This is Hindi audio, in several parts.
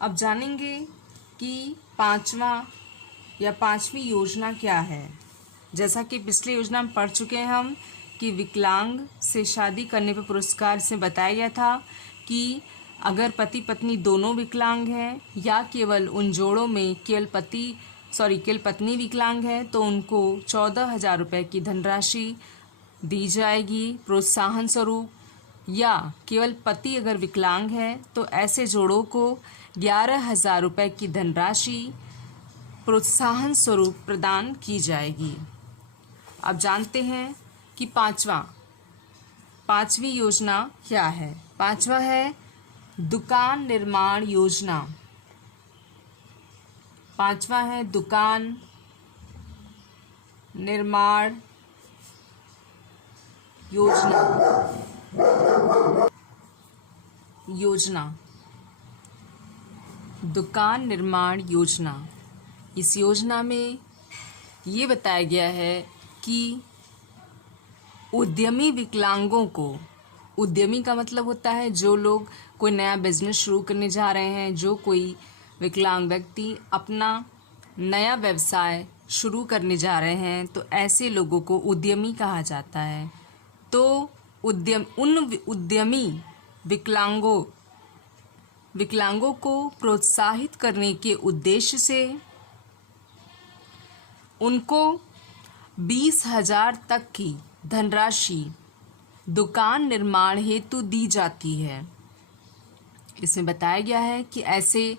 अब जानेंगे कि पांचवी योजना क्या है। जैसा कि पिछली योजना में पढ़ चुके हैं हम कि विकलांग से शादी करने पर पुरस्कार से बताया गया था कि अगर पति पत्नी दोनों विकलांग हैं या केवल उन जोड़ों में केवल पत्नी विकलांग है तो उनको 14,000 रुपये की धनराशि दी जाएगी प्रोत्साहन स्वरूप, या केवल पति अगर विकलांग है तो ऐसे जोड़ों को 11,000 रुपये की धनराशि प्रोत्साहन स्वरूप प्रदान की जाएगी। अब जानते हैं कि पांचवी योजना क्या है। पांचवा है दुकान निर्माण योजना। पांचवा है दुकान निर्माण योजना। दुकान निर्माण योजना। इस योजना में ये बताया गया है कि उद्यमी विकलांगों को, उद्यमी का मतलब होता है जो लोग कोई नया बिजनेस शुरू करने जा रहे हैं, जो कोई विकलांग व्यक्ति अपना नया व्यवसाय शुरू करने जा रहे हैं तो ऐसे लोगों को उद्यमी कहा जाता है। तो उन उद्यमी विकलांगों को प्रोत्साहित करने के उद्देश्य से उनको 20,000 तक की धनराशि दुकान निर्माण हेतु दी जाती है। इसमें बताया गया है कि ऐसे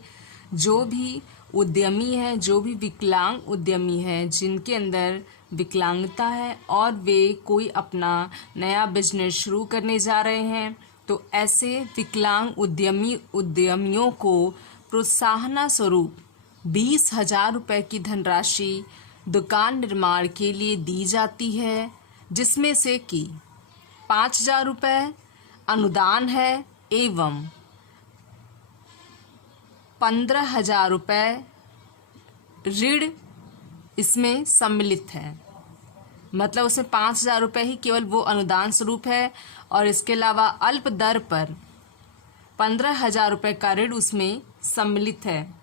जो भी उद्यमी हैं, जो भी विकलांग उद्यमी हैं जिनके अंदर विकलांगता है और वे कोई अपना नया बिजनेस शुरू करने जा रहे हैं तो ऐसे विकलांग उद्यमियों को प्रोत्साहन स्वरूप 20,000 रुपये की धनराशि दुकान निर्माण के लिए दी जाती है, जिसमें से कि 5,000 रुपये अनुदान है एवं 15,000 रुपये ऋण इसमें सम्मिलित है। मतलब उसमें 5,000 रुपये ही केवल वो अनुदान स्वरूप है और इसके अलावा अल्प दर पर 15,000 रुपये का ऋण उसमें सम्मिलित है।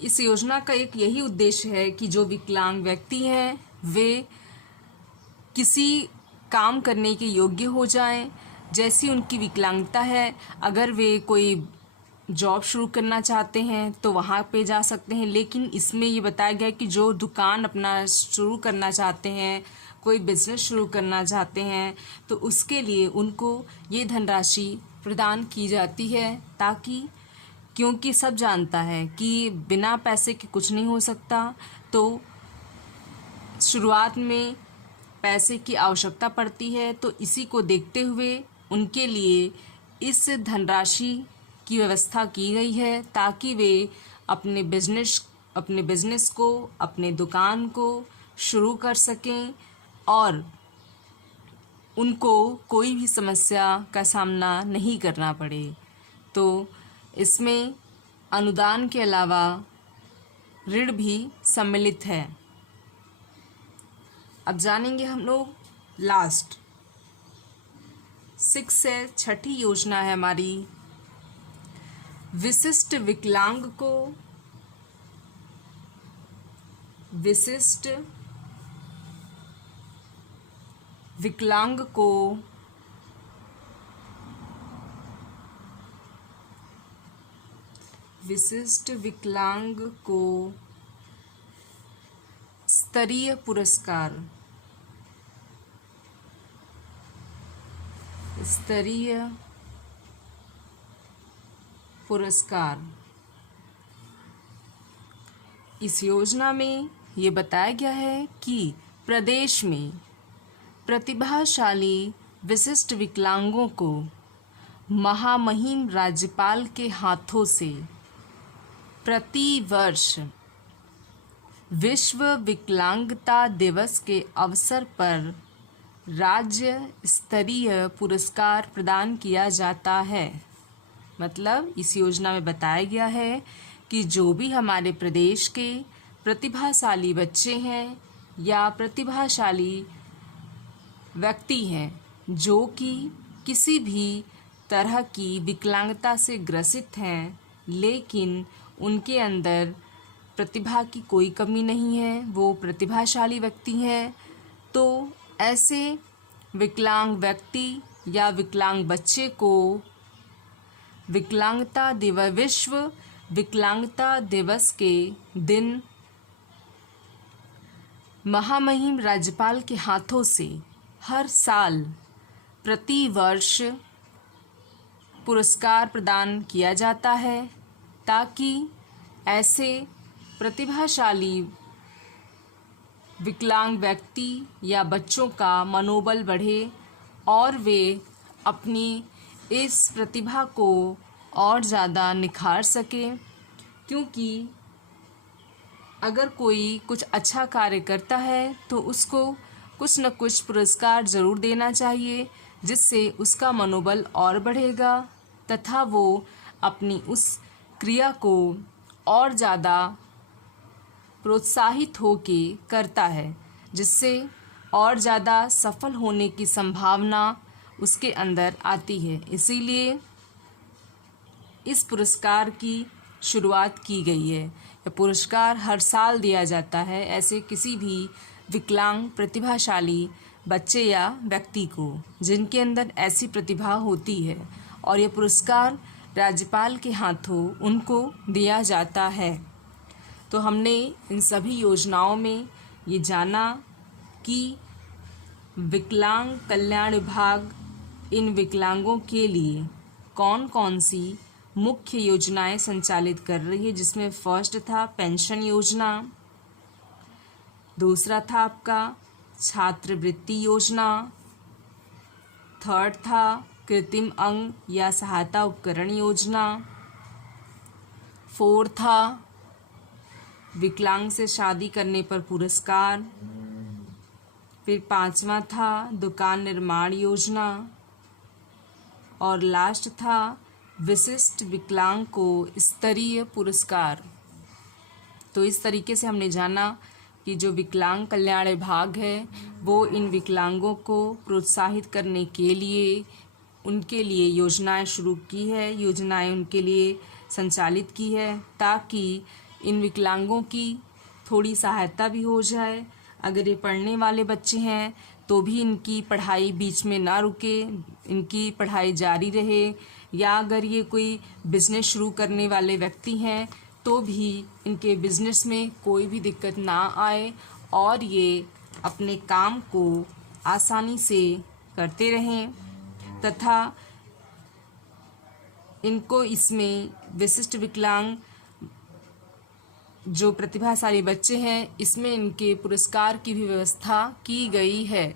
इस योजना का एक यही उद्देश्य है कि जो विकलांग व्यक्ति हैं वे किसी काम करने के योग्य हो जाएं। जैसी उनकी विकलांगता है, अगर वे कोई जॉब शुरू करना चाहते हैं तो वहाँ पे जा सकते हैं, लेकिन इसमें ये बताया गया है कि जो दुकान अपना शुरू करना चाहते हैं, कोई बिजनेस शुरू करना चाहते हैं तो उसके लिए उनको ये धनराशि प्रदान की जाती है, ताकि क्योंकि सब जानता है कि बिना पैसे के कुछ नहीं हो सकता, तो शुरुआत में पैसे की आवश्यकता पड़ती है। तो इसी को देखते हुए उनके लिए इस धनराशि की व्यवस्था की गई है ताकि वे अपने बिजनेस को, अपने दुकान को शुरू कर सकें और उनको कोई भी समस्या का सामना नहीं करना पड़े। तो इसमें अनुदान के अलावा ऋण भी सम्मिलित है। अब जानेंगे हम लोग लास्ट 6 से छठी योजना है हमारी विशिष्ट विकलांग को स्तरीय पुरस्कार। इस योजना में ये बताया गया है कि प्रदेश में प्रतिभाशाली विशिष्ट विकलांगों को महामहिम राज्यपाल के हाथों से प्रति वर्ष विश्व विकलांगता दिवस के अवसर पर राज्य स्तरीय पुरस्कार प्रदान किया जाता है। मतलब इस योजना में बताया गया है कि जो भी हमारे प्रदेश के प्रतिभाशाली बच्चे हैं या प्रतिभाशाली व्यक्ति हैं जो कि किसी भी तरह की विकलांगता से ग्रसित हैं लेकिन उनके अंदर प्रतिभा की कोई कमी नहीं है, वो प्रतिभाशाली व्यक्ति हैं, तो ऐसे विकलांग व्यक्ति या विकलांग बच्चे को विश्व विकलांगता दिवस के दिन महामहिम राज्यपाल के हाथों से हर साल प्रति वर्ष पुरस्कार प्रदान किया जाता है, ताकि ऐसे प्रतिभाशाली विकलांग व्यक्ति या बच्चों का मनोबल बढ़े और वे अपनी इस प्रतिभा को और ज़्यादा निखार सकें। क्योंकि अगर कोई कुछ अच्छा कार्य करता है तो उसको कुछ न कुछ पुरस्कार ज़रूर देना चाहिए, जिससे उसका मनोबल और बढ़ेगा तथा वो अपनी उस क्रिया को और ज़्यादा प्रोत्साहित होके करता है, जिससे और ज़्यादा सफल होने की संभावना उसके अंदर आती है। इसीलिए इस पुरस्कार की शुरुआत की गई है। यह पुरस्कार हर साल दिया जाता है ऐसे किसी भी विकलांग प्रतिभाशाली बच्चे या व्यक्ति को जिनके अंदर ऐसी प्रतिभा होती है, और यह पुरस्कार राज्यपाल के हाथों उनको दिया जाता है। तो हमने इन सभी योजनाओं में ये जाना कि विकलांग कल्याण विभाग इन विकलांगों के लिए कौन कौन सी मुख्य योजनाएं संचालित कर रही है, जिसमें फर्स्ट था पेंशन योजना, दूसरा था आपका छात्रवृत्ति योजना, थर्ड था कृत्रिम अंग या सहायता उपकरण योजना, फोर्थ था विकलांग से शादी करने पर पुरस्कार, फिर पांचवा था दुकान निर्माण योजना, और लास्ट था विशिष्ट विकलांग को स्तरीय पुरस्कार। तो इस तरीके से हमने जाना कि जो विकलांग कल्याण विभाग है वो इन विकलांगों को प्रोत्साहित करने के लिए उनके लिए योजनाएं शुरू की है, योजनाएं उनके लिए संचालित की है, ताकि इन विकलांगों की थोड़ी सहायता भी हो जाए। अगर ये पढ़ने वाले बच्चे हैं तो भी इनकी पढ़ाई बीच में ना रुके, इनकी पढ़ाई जारी रहे, या अगर ये कोई बिज़नेस शुरू करने वाले व्यक्ति हैं तो भी इनके बिज़नेस में कोई भी दिक्कत ना आए और ये अपने काम को आसानी से करते रहें, तथा इनको इसमें विशिष्ट विकलांग जो प्रतिभाशाली बच्चे हैं इसमें इनके पुरस्कार की भी व्यवस्था की गई है।